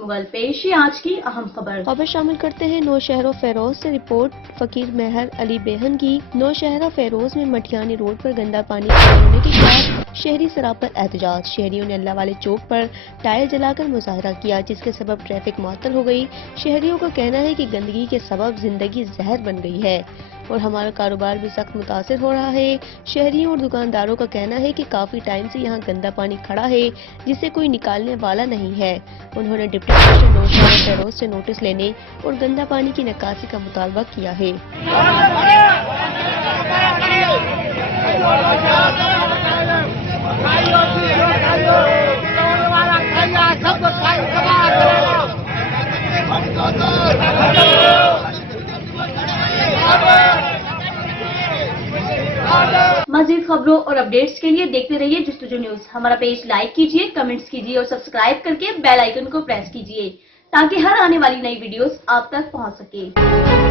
मुगल। पेश है आज की अहम खबर शामिल करते हैं नौशहरा फेरोज से रिपोर्ट फकीर मेहर अली बेहन की। नौशहरा फेरोज में मठियानी रोड पर गंदा पानी होने के खिलाफ शहरी सरापर एहतजाज। शहरियों ने अल्लाह वाले चौक पर टायर जलाकर मुजाहरा किया, जिसके सबब ट्रैफिक मुअत्तल हो गई। शहरियों का कहना है कि गंदगी के सबब जिंदगी जहर बन गई है और हमारा कारोबार भी सख्त मुतासिर हो रहा है। शहरियों और दुकानदारों का कहना है कि काफी टाइम से यहाँ गंदा पानी खड़ा है, जिसे कोई निकालने वाला नहीं है। उन्होंने डिप्टी कमिश्नर नौशहरा फेरोज से नोटिस लेने और गंदा पानी की निकासी का मुतालबा किया है। मज़ीद खबरों और अपडेट्स के लिए देखते रहिए जस्तुजो न्यूज। हमारा पेज लाइक कीजिए, कमेंट्स कीजिए और सब्सक्राइब करके बेल आइकन को प्रेस कीजिए ताकि हर आने वाली नई वीडियोस आप तक पहुंच सके।